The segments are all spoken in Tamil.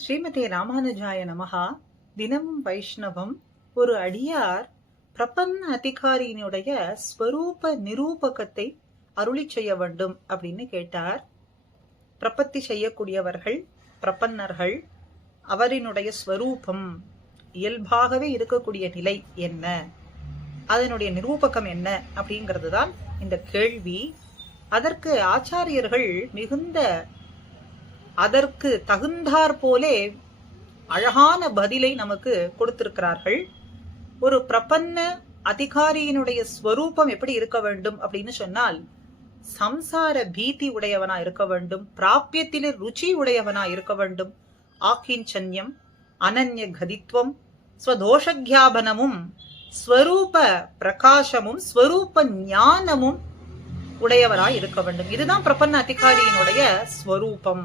ஸ்ரீமதே ராமானுஜாய நமகா தினமும் வைஷ்ணவம் ஒரு அடியார் பிரபன்ன அதிகாரியினுடைய ஸ்வரூப நிரூபகத்தை அருளி செய்ய வேண்டும் அப்படின்னு கேட்டார். பிரபத்தி செய்யக்கூடியவர்கள் பிரபன்னர்கள் அவரினுடைய ஸ்வரூபம் இயல்பாகவே இருக்கக்கூடிய நிலை என்ன? அதனுடைய நிரூபகம் என்ன அப்படிங்கிறது தான் இந்த கேள்வி. அதற்கு ஆச்சாரியர்கள் மிகுந்த அதற்கு தகுந்தாற் போலே அழகான பதிலை நமக்கு கொடுத்திருக்கிறார்கள். ஒரு பிரபன்ன அதிகாரியினுடைய ஸ்வரூபம் எப்படி இருக்க வேண்டும் அப்படின்னு சொன்னால் சம்சார பீதி உடையவனா இருக்க வேண்டும் பிராபியத்திலே ருச்சி உடையவனா இருக்க வேண்டும். ஆக்கிஞ்சன்யம் அனன்ய கதித்வம் ஸ்வதோஷக்யாபனமும் ஸ்வரூப பிரகாசமும் ஸ்வரூப ஞானமும் உடையவராய் இருக்க வேண்டும். இதுதான் பிரபன்ன அதிகாரியினுடைய ஸ்வரூபம்.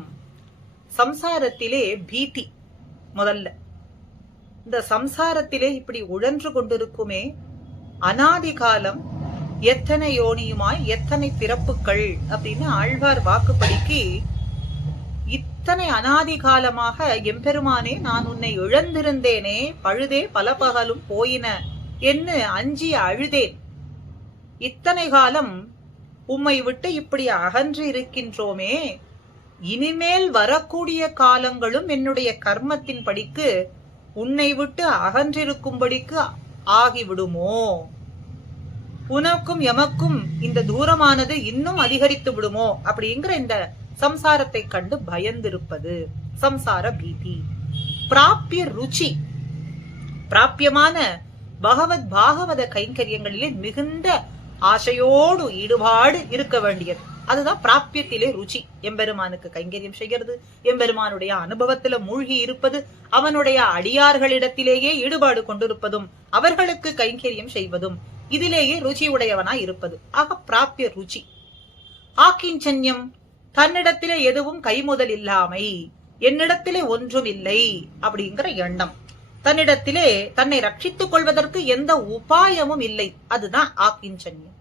சம்சாரத்திலே பீதி முதல்ல. இந்த சம்சாரத்திலே இப்படி உழன்று கொண்டிருக்குமே அனாதி காலம் எத்தனை யோனியுமாய் எத்தனை பிறப்புகள் அப்படின்னு ஆழ்வார் வாக்குப்படிக்கு இத்தனை அனாதி காலமாக எம்பெருமானே நான் உன்னை இழந்திருந்தேனே பழுதே பல பகலும் போயின என்று அஞ்சி அழுதேன். இத்தனை காலம் உம்மை விட்டு இப்படி அகன்று இருக்கின்றோமே இனிமேல் வரக்கூடிய காலங்களும் என்னுடைய கர்மத்தின் படிக்கு உன்னை விட்டு அகன்றிருக்கும்படிக்கு ஆகிவிடுமோ? உனக்கும் எமக்கும் இந்த தூரமானது இன்னும் அதிகரித்து விடுமோ? அப்படிங்கிற இந்த சம்சாரத்தை கண்டு பயந்திருப்பது சம்சார பீதி. பிராப்பிய ருச்சி. பிராப்பியமான பகவத் பாகவத கைங்கரியங்களிலே மிகுந்த ஆசையோடு ஈடுபாடு இருக்க வேண்டியது. அதுதான் பிராபியத்திலே ருச்சி. எம்பெருமானுக்கு கைங்கரியம் செய்கிறது. எம்பெருமானுடைய அனுபவத்துல மூழ்கி இருப்பது அவனுடைய அடியார்களிடத்திலேயே ஈடுபாடு கொண்டிருப்பதும் அவர்களுக்கு கைங்கரியம் செய்வதும் இதிலேயே ருச்சி உடையவனா இருப்பது. ஆக பிராபிய ருச்சி. ஆக்கிஞ்சன்யம் தன்னிடத்திலே எதுவும் கைமுதல் இல்லாமை என்னிடத்திலே ஒன்றும் இல்லை அப்படிங்கிற எண்ணம். தன்னிடத்திலே தன்னை ரட்சித்துக் கொள்வதற்கு எந்த உபாயமும் இல்லை. அதுதான் ஆக்கிஞ்சன்யம்.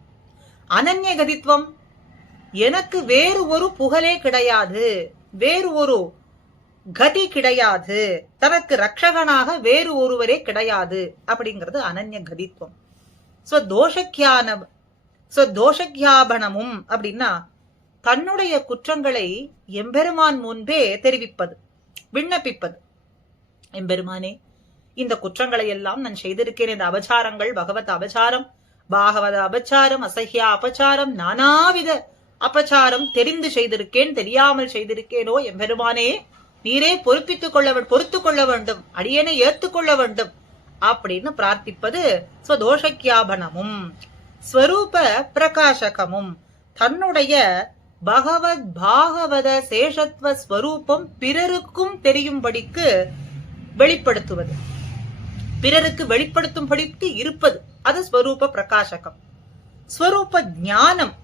அனன்யகதித்வம் எனக்கு வேறு ஒரு புகழே கிடையாது வேறு ஒரு கதி கிடையாது தனக்கு ரட்சகனாக வேறு ஒருவரே கிடையாது அப்படிங்கிறது அனன்ய கதித்துவம். ஸ்வதோஷக்கியான ஸ்வதோஷக்கியாபனமும் அப்படின்னா தன்னுடைய குற்றங்களை எம்பெருமான் முன்பே தெரிவிப்பது விண்ணப்பிப்பது. எம்பெருமானே இந்த குற்றங்களை எல்லாம் நான் செய்திருக்கேன் இந்த அபச்சாரங்கள் பகவத் அபச்சாரம் பாகவத அபச்சாரம் அசஹ்யா அபச்சாரம் நானாவித அபச்சாரம் தெரிந்து செய்திருக்கேன் தெரியாமல் செய்திருக்கேனோ எம்பெருமானே நீரே பொறுப்பித்துக் கொள்ள பொறுத்து கொள்ள வேண்டும் அடியனை ஏத்துக்கொள்ள வேண்டும் அப்படின்னு பிரார்த்திப்பது ஸ்வதோஷக்கியாபனமும் ஸ்வரூப பிரகாசகமும். தன்னுடைய பகவத் பாகவத சேஷத்வ ஸ்வரூபம் பிறருக்கும் தெரியும்படிக்கு வெளிப்படுத்துவது. பிறருக்கு வெளிப்படுத்தும்படிக்கு இருப்பது அது ஸ்வரூப பிரகாசகம். ஸ்வரூப ஞானம்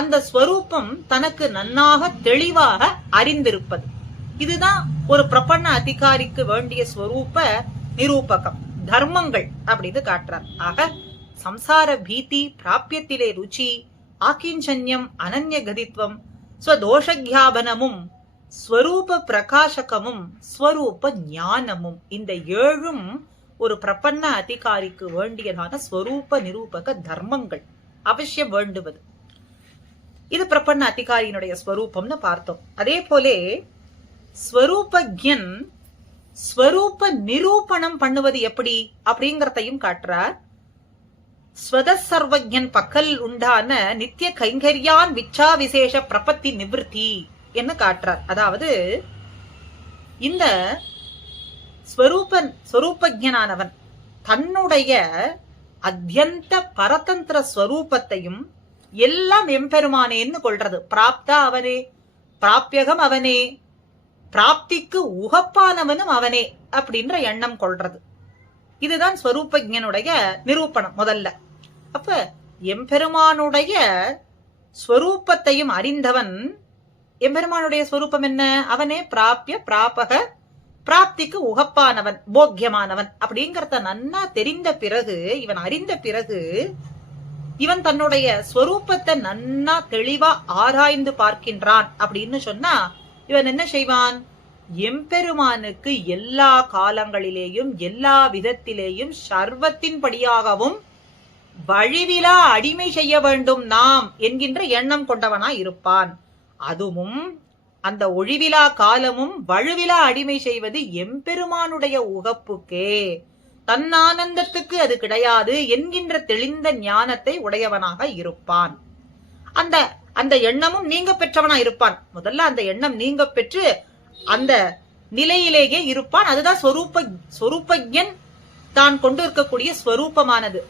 அந்த ஸ்வரூபம் தனக்கு நன்னாக தெளிவாக அறிந்திருப்பது. இதுதான் ஒரு பிரபண்ண அதிகாரிக்கு வேண்டிய ஸ்வரூப நிரூபகம். தர்மங்கள் அப்படின்னு காட்டுறார். ஆக சம்சார பீதி பிராபியத்திலே ருச்சி ஆக்கிஞ்சன்யம் அனன்ய கதித்வம் ஸ்வதோஷக்யாபனமும் ஸ்வரூப பிரகாசகமும் ஸ்வரூப ஞானமும் இந்த ஏழும் ஒரு பிரபன்ன அதிகாரிக்கு வேண்டியதான ஸ்வரூப நிரூபக தர்மங்கள். அவசியம் வேண்டுவது. இது பிரபன்ன அதிகாரியினுடைய ஸ்வரூபம்னு பார்த்தோம். அதே போலே ஸ்வரூபஜன் ஸ்வரூப நிரூபணம் பண்ணுவது எப்படி அப்படிங்கறதையும் காட்டுறார். ஸ்வதசர்வஜன் பக்கல் உண்டான நித்திய கைங்கரியான் விச்சா விசேஷ பிரபத்தி நிவர்த்தி என்ன காட்டுறார். அதாவது இந்த ஸ்வரூபன் ஸ்வரூபஜனானவன் தன்னுடைய அத்தியந்த பரதந்திர ஸ்வரூபத்தையும் எல்லாம் எம்பெருமானேன்னு கொள்றது. பிராப்தா அவனே பிராப்யகம் அவனே பிராப்திக்கு உகப்பானவனும் அவனே அப்படின்ற எண்ணம் கொள்றது. இதுதான் ஸ்வரூபஜனுடைய நிரூபணம் முதல்ல. அப்ப எம்பெருமானுடைய ஸ்வரூபத்தையும் அறிந்தவன் எம்பெருமானுடைய ஸ்வரூபம் என்ன? அவனே பிராப்பிய பிராபக பிராப்திக்கு உகப்பானவன் போக்கியமானவன் அப்படிங்கறத நன்னா தெரிந்த பிறகு இவன் அறிந்த பிறகு இவன் தன்னுடைய ஸ்வரூபத்தை நன்னா தெளிவா ஆராய்ந்து பார்க்கின்றான் அப்படின்னு சொன்னா இவன் என்ன செய்வான்? எம்பெருமானுக்கு எல்லா காலங்களிலேயும் எல்லா விதத்திலேயும் சர்வத்தின்படியாகவும் வழிவிலா அடிமை செய்ய வேண்டும் நாம் என்கின்ற எண்ணம் கொண்டவனா இருப்பான். அதுவும் அந்த ஒழிவிலா காலமும் வழுவிலா அடிமை செய்வது எம்பெருமானுடைய உகப்புக்கே. தன்னானந்தத்துக்கு அது கிடையாது என்கின்ற தெளிந்த ஞானத்தை உடையவனாக இருப்பான். அந்த அந்த எண்ணமும் நீங்க பெற்றவனா இருப்பான். முதல்ல அந்த எண்ணம் நீங்க பெற்று அந்த நிலையிலேயே இருப்பான். அதுதான் ஸ்வரூப ஸ்வரூபஜன் தான் கொண்டு இருக்கக்கூடிய ஸ்வரூபமானது.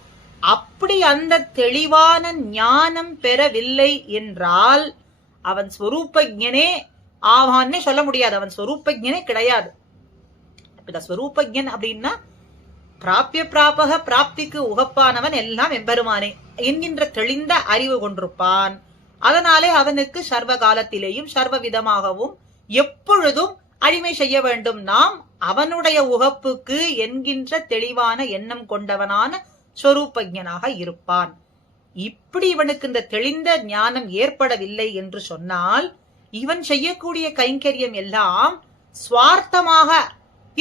அப்படி அந்த தெளிவான ஞானம் பெறவில்லை என்றால் அவன் ஸ்வரூபஜனே ஆவான்னே சொல்ல முடியாது. அவன் ஸ்வரூபஜனே கிடையாது. ஸ்வரூபஜன் அப்படின்னா பிராபிய பிராபக பிராப்திக்கு உகப்பானவன் எல்லாம் எம்பெருமானே என்கின்ற தெளிந்த அறிவு கொண்டிருப்பான். அதனாலே அவனுக்கு சர்வ காலத்திலேயும் சர்வ விதமாகவும் எப்பொழுதும் அடிமை செய்ய வேண்டும். நாம் அவனுடைய உகப்புக்கு என்கின்ற தெளிவான எண்ணம் கொண்டவனான சொரூபஜனாக இருப்பான். இப்படி இவனுக்கு இந்த தெளிந்த ஞானம் ஏற்படவில்லை என்று சொன்னால் இவன் செய்யக்கூடிய கைங்கரியம் எல்லாம் சுவார்த்தமாக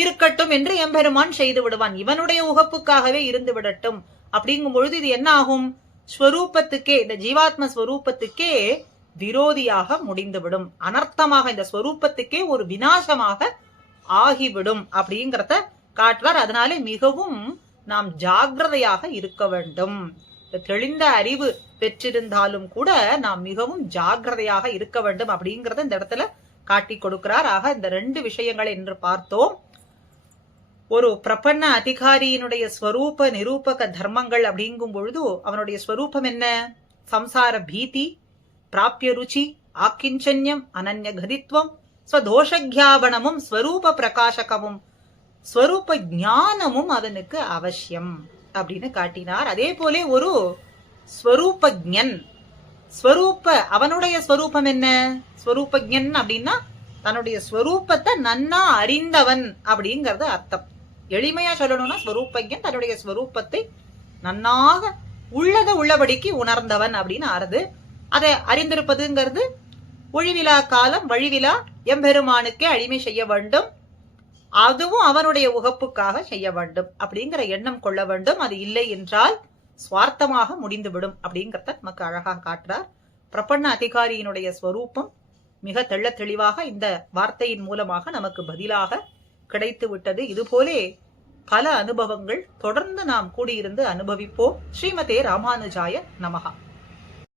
இருக்கட்டும் என்று எம்பெருமான் செய்து விடுவான். இவனுடைய உகப்புக்காகவே இருந்து விடட்டும். அப்படிங்கும் பொழுது இது என்ன ஆகும்? ஸ்வரூபத்துக்கே இந்த ஜீவாத்ம ஸ்வரூபத்துக்கே விரோதியாக முடிந்துவிடும் அனர்த்தமாக இந்த ஸ்வரூபத்துக்கே ஒரு வினாசமாக ஆகிவிடும் அப்படிங்கிறத காட்டுவார் அதனாலே மிகவும் நாம் ஜாக்கிரதையாக இருக்க வேண்டும். தெளிந்த அறிவு பெற்றிருந்தாலும் கூட நாம் மிகவும் ஜாக்கிரதையாக இருக்க வேண்டும் அப்படிங்கறத இந்த இடத்துல காட்டி கொடுக்கிறார். ஆக இந்த ரெண்டு விஷயங்களை என்று பார்த்தோம். ஒரு பிரபன்ன அதிகாரியினுடைய ஸ்வரூப நிரூபக தர்மங்கள் அப்படிங்கும் பொழுது அவனுடைய ஸ்வரூபம் என்ன? சம்சார பீதி பிராபிய ருச்சி ஆக்கிஞ்சன்யம் அனன்ய கதித்வம் ஸ்வதோஷக்யாபனமும் ஸ்வரூப பிரகாசகமும் ஸ்வரூப ஞானமும் அவனுக்கு அவசியம் அப்படின்னு காட்டினார். அதே போலே ஒரு ஸ்வரூபஜன் ஸ்வரூப அவனுடைய ஸ்வரூபம் என்ன? ஸ்வரூபஜன் அப்படின்னா தன்னுடைய ஸ்வரூபத்தை நன்னா அறிந்தவன் அப்படிங்கறது அர்த்தம். எளிமையா சொல்லணும்னா ஸ்வரூபஜன் தன்னுடைய ஸ்வரூபத்தை நன்னாக உள்ளத உள்ளபடிக்கு உணர்ந்தவன் அப்படின்னு ஆறுது. அதை அறிந்திருப்பதுங்கிறது ஒழிவிலா காலம் வழிவிலா எம்பெருமானுக்கே அடிமை செய்ய வேண்டும். அதுவும் அவனுடைய உகப்புக்காக செய்ய வேண்டும். அப்படிங்கிற எண்ணம் கொள்ள வேண்டும். அது இல்லை என்றால் சுவார்த்தமாக முடிந்துவிடும் அப்படிங்கிறத நமக்கு அழகாக காட்டுறார். பிரபன்ன அதிகாரியினுடைய ஸ்வரூபம் மிக தெள்ள தெளிவாக இந்த வார்த்தையின் மூலமாக நமக்கு பதிலாக கிடைத்துவிட்டது. இதுபோலே பல அனுபவங்கள் தொடர்ந்து நாம் கூடியிருந்து அனுபவிப்போம். ஸ்ரீமதே ராமானுஜாய நமகா